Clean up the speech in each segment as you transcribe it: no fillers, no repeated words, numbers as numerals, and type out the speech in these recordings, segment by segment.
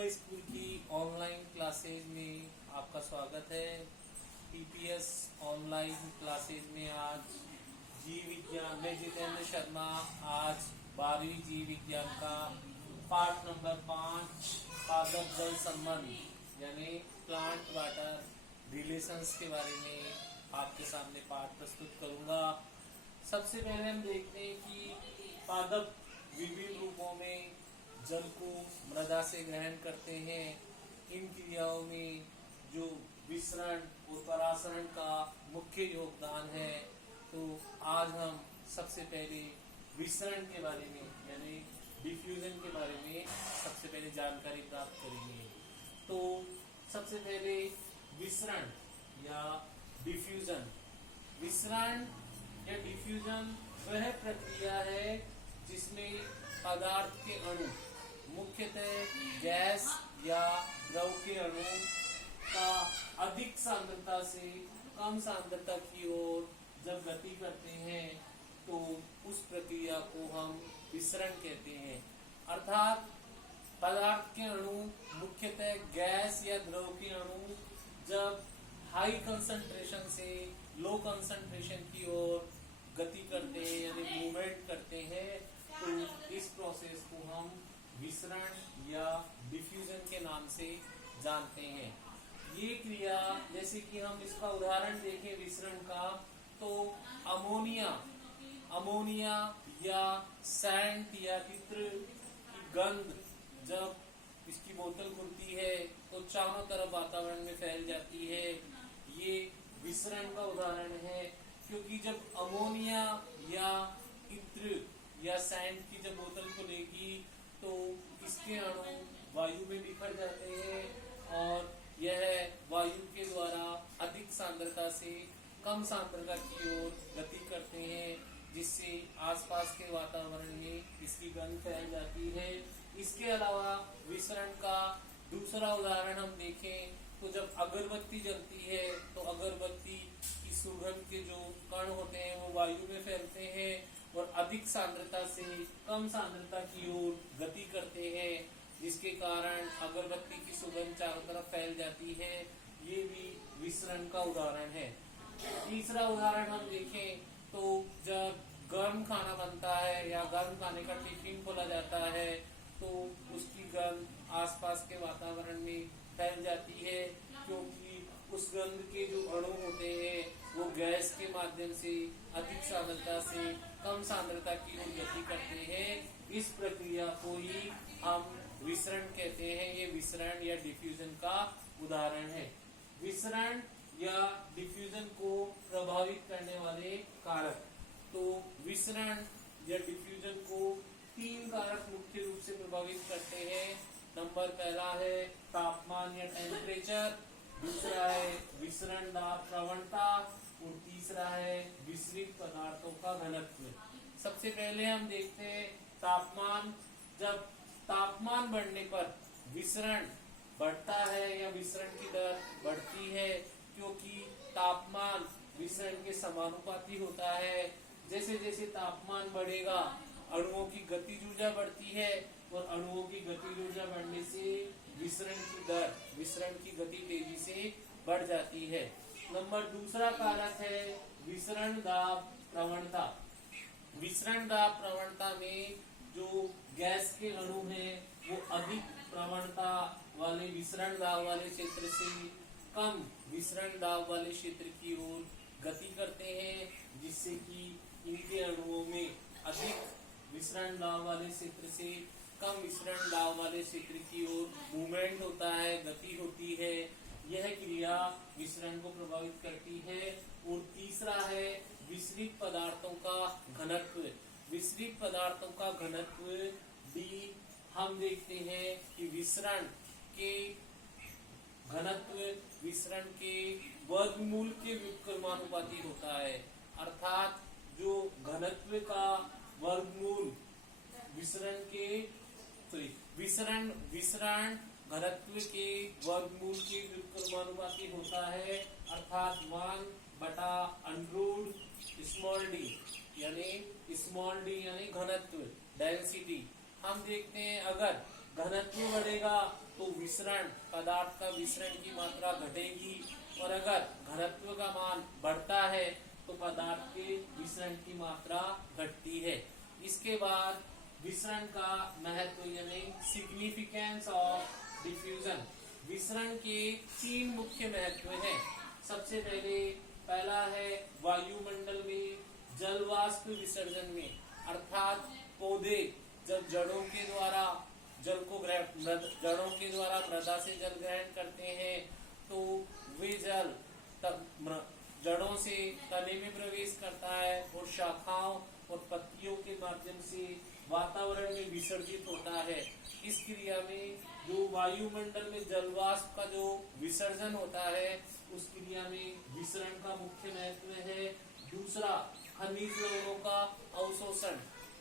सुबह स्कूल की online classes में आपका स्वागत है। पीपीएस ऑनलाइन क्लासेज में आज जीव विज्ञान में जितेंद्र शर्मा आज 12वीं जीव विज्ञान का पाठ नंबर 5 पादप जल संबंध यानी प्लांट वाटर रिलेशंस के बारे में आपके सामने पाठ प्रस्तुत करूंगा। सबसे पहले हम देखते हैं कि पादप विभिन्न रूपों में जल को मृदा से ग्रहण करते हैं। इन क्रियाओं में जो विसरण और परासरण का मुख्य योगदान है, तो आज हम सबसे पहले विसरण के बारे में यानी डिफ्यूजन के बारे में सबसे पहले जानकारी प्राप्त करेंगे। तो सबसे पहले विसरण या डिफ्यूजन। विसरण या डिफ्यूजन वह प्रक्रिया है जिसमें पदार्थ के अणु, मुख्यतः गैस या द्रव के अणु का अधिक सांद्रता से कम सांद्रता की ओर जब गति करते हैं तो उस प्रक्रिया को हम विसरण कहते हैं। अर्थात पदार्थ के अणु, मुख्यतः गैस या द्रव के अणु जब हाई कंसंट्रेशन से लो कंसंट्रेशन की ओर गति करते हैं यानी मूवमेंट करते हैं, तो इस प्रोसेस को हम विसरण या डिफ्यूजन के नाम से जानते हैं। ये क्रिया, जैसे कि हम इसका उदाहरण देखें विसरण का, तो अमोनिया या सैंड या इत्र की गंध जब इसकी बोतल खुलती है तो चारों तरफ वातावरण में फैल जाती है। ये विसरण का उदाहरण है, क्योंकि जब अमोनिया या इत्र या सैंड की जब बोतल खुलेगी तो इसके अणु वायु में बिखर जाते हैं और यह वायु के द्वारा अधिक सांद्रता से कम सांद्रता की ओर गति करते हैं, जिससे आसपास के वातावरण में इसकी गंध फैल जाती है। इसके अलावा विसरण का दूसरा उदाहरण हम देखें तो जब अगरबत्ती जलती है तो अगरबत्ती की सुगंध के जो कण होते हैं वो वायु में फैलते हैं और अधिक सांद्रता से कम सांद्रता की ओर गति करते हैं, जिसके कारण अगरबत्ती की सुगंध चारों तरफ फैल जाती है। ये भी विसरण का उदाहरण है। तीसरा उदाहरण हम देखें तो जब गर्म खाना बनता है या गर्म खाने का टिफिन खोला जाता है तो उसकी गंध आसपास के वातावरण में फैल जाती है, क्योंकि उस गंध के जो अणु होते हैं वो गैस के माध्यम से अधिक सांद्रता से कम सांद्रता की ओर गति करते हैं। इस प्रक्रिया को ही हम विसरण कहते हैं। ये विसरण या डिफ्यूजन का उदाहरण है। विसरण या डिफ्यूजन को प्रभावित करने वाले कारक, तो विसरण या डिफ्यूजन को 3 कारक मुख्य रूप से प्रभावित करते हैं। नंबर पहला है तापमान या टेम्परेचर, दूसरा है विसरण दाब प्रवणता और तीसरा है विसरित पदार्थों का घनत्व। सबसे पहले हम देखते हैं तापमान। जब तापमान बढ़ने पर विसरण बढ़ता है या विसरण की दर बढ़ती है, क्योंकि तापमान विसरण के समानुपाती होता है। जैसे जैसे तापमान बढ़ेगा अणुओं की गतिज ऊर्जा बढ़ती है और अणुओं की गतिज ऊर्जा बढ़ने से विसरण की गति तेजी से बढ़ जाती है। नंबर दूसरा कारक है विसरण दाब प्रवणता। विसरण दाब प्रवणता में जो गैस के अणु हैं वो अधिक प्रवणता वाले विसरण दाब वाले क्षेत्र से कम विसरण दाब वाले क्षेत्र की ओर गति करते हैं, जिससे कि इनके अणुओं में अधिक विसरण दाब वाले क्षेत्र से कम विसरण दाब वाले क्षेत्र की ओर मूवमेंट होता है, गति होती है। यह क्रिया विसरण को प्रभावित करती है। और तीसरा है विसरित पदार्थों का घनत्व। विसरित पदार्थों का घनत्व भी हम देखते हैं कि विसरण के घनत्व विसरण के वर्गमूल के व्युत्क्रमानुपाती होता है। अर्थात जो घनत्व का वर्गमूल विसरण घनत्व के वर्गमूल के व्युत्क्रमानुपाती होता है, अर्थात 1/√d यानी घनत्व डेंसिटी। हम देखते हैं अगर घनत्व बढ़ेगा तो विसरण, पदार्थ का विसरण की मात्रा घटेगी, और अगर घनत्व का मान बढ़ता है तो पदार्थ के विसरण की मात्रा घटती है। इसके बाद विसरण का महत्व यानी सिग्निफिकेंस ऑफ डिफ्यूजन। विसरण के 3 मुख्य महत्व हैं। सबसे पहला है वायुमंडल में जल वाष्प विसर्जन में, अर्थात पौधे जब जड़ों के द्वारा जड़ों के द्वारा मृदा से जल ग्रहण करते हैं तो वे जल जड़ों से तने में प्रवेश करता है और शाखाओं और पत्तियों के माध्यम से वातावरण में विसर्जित होता है। इस क्रिया में जो वायुमंडल में जल वाष्प का जो विसर्जन होता है उस क्रिया में विसरण का मुख्य महत्व है। दूसरा, खनिज लवणों का अवशोषण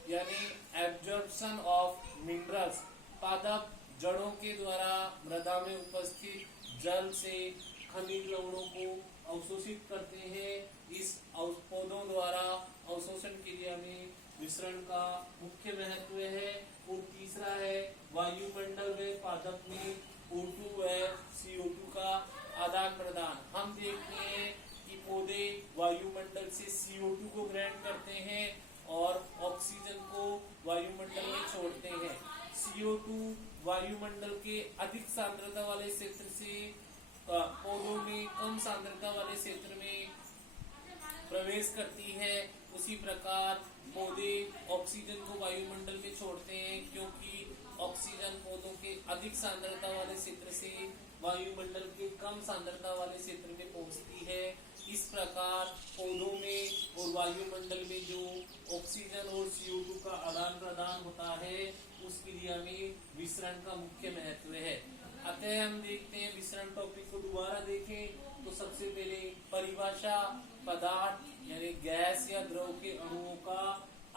यानी एब्जॉर्प्शन ऑफ मिनरल्स। पादप जड़ों के द्वारा मृदा में उपस्थित जल से खनिज लवणों को अवशोषित करते हैं। इस पौधों द्वारा अवशोषण क्रिया में विसरण का मुख्य महत्व है। और तीसरा है वायुमंडल में पादप में O2 व CO2 का आदान प्रदान। हम देखते हैं कि पौधे वायुमंडल से CO2 को ग्रहण करते हैं और ऑक्सीजन को वायुमंडल में छोड़ते हैं। CO2 वायुमंडल के अधिक सांद्रता वाले क्षेत्र से पौधों में कम सांद्रता वाले क्षेत्र में प्रवेश करती है। उसी प्रकार पौधे ऑक्सीजन को वायुमंडल में छोड़ते हैं क्योंकि ऑक्सीजन पौधों के अधिक सांद्रता वाले क्षेत्र से वायुमंडल के कम सांद्रता वाले क्षेत्र में पहुंचती है। इस प्रकार पौधों में और वायुमंडल में जो ऑक्सीजन और CO2 का आदान प्रदान होता है उस क्रिया में विसरण का मुख्य महत्व है। अतः हम देखते हैं विसरण टॉपिक को दोबारा देखें तो सबसे पहले परिभाषा, पदार्थ यानी गैस या द्रव के अणुओं का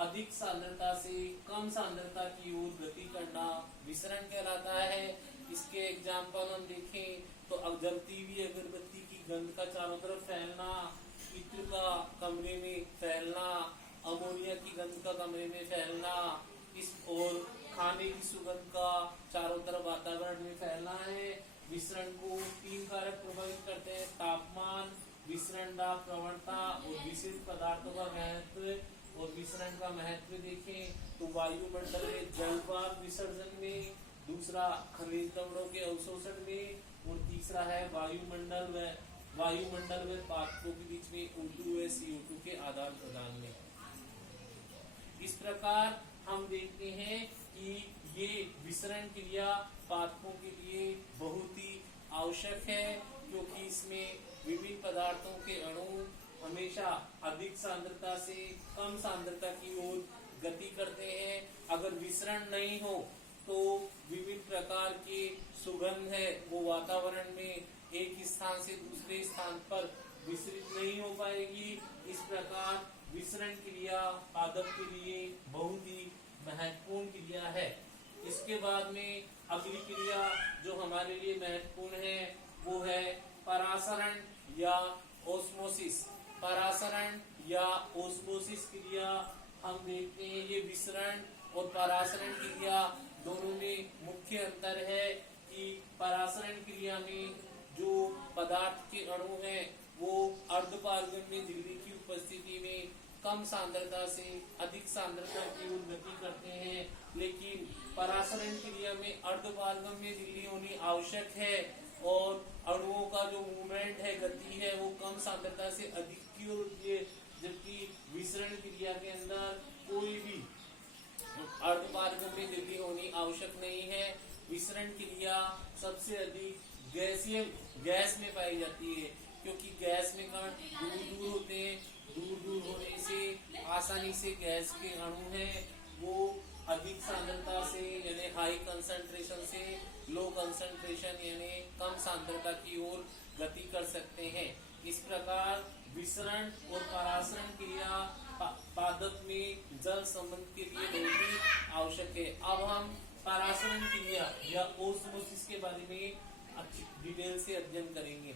अधिक सांद्रता से कम सांद्रता की ओर गति करना विसरण कहलाता है। इसके एग्जाम्पल हम देखें तो जलती हुई अगरबत्ती की गंध का चारों तरफ फैलना, इत्र का कमरे में फैलना, अमोनिया की गंध का कमरे में फैलना, इस और खाने की सुगंध का चारों तरफ वातावरण में फैलना है। विसरण को 3 कारक प्रभावित करते हैं: तापमान, विसरण दाब प्रवणता और विशिष्ट पदार्थों का महत्व। और विसरण का महत्व देखें तो वायुमंडल में जल वाष्प विसर्जन में, दूसरा खनिज लवणों के अवशोषण में, और तीसरा है वायुमंडल में पादपों के बीच में O2 व CO2 के आदान प्रदान में। इस प्रकार हम देखते हैं कि ये विसरण क्रिया पादपों के लिए बहुत ही आवश्यक है क्योंकि इसमें विभिन्न पदार्थों के अणु हमेशा अधिक सांद्रता से कम सांद्रता की ओर गति करते हैं। अगर विसरण नहीं हो तो विभिन्न प्रकार की सुगंध है वो वातावरण में एक स्थान से दूसरे स्थान पर विसरित नहीं हो पाएगी। इस प्रकार विसरण क्रिया पादप के लिए बहुत ही महत्वपूर्ण क्रिया है। इसके बाद में अगली क्रिया जो हमारे लिए महत्वपूर्ण है वो है परासरण या ओस्मोसिस। परासरण या ओस्मोसिस क्रिया हम देखते हैं ये विसरण और परासरण क्रिया दोनों में मुख्य अंतर है कि परासरण क्रिया में जो पदार्थ के अणु हैं वो अर्धपारगम्य झिल्ली की उपस्थिति में कम सांद्रता से अधिक सांद्रता की ओर गति करते हैं, लेकिन परासरण क्रिया में अर्धपारगम्य झिल्ली होनी आवश्यक है और अणुओं का जो मूवमेंट है, गति है, वो कम सांद्रता से अधिक की ओर होती है। जबकि विसरण क्रिया के अंदर कोई भी अर्धपारगम्य झिल्ली होनी आवश्यक नहीं है। विसरण क्रिया सबसे अधिक गैस में पाई जाती है क्योंकि गैस में कण दूर दूर होते हैं। दूर दूर होने से आसानी से गैस के अणु हैं वो अधिक सांद्रता से यानी हाई कंसंट्रेशन से लो कंसंट्रेशन यानी कम सांद्रता की ओर गति कर सकते हैं। इस प्रकार विसरण और परासरण क्रिया पादप में जल संबंध के लिए बहुत ही आवश्यक है। अब हम परासरण क्रिया या ओस्मोसिस के बारे में अच्छी डिटेल से अध्ययन करेंगे।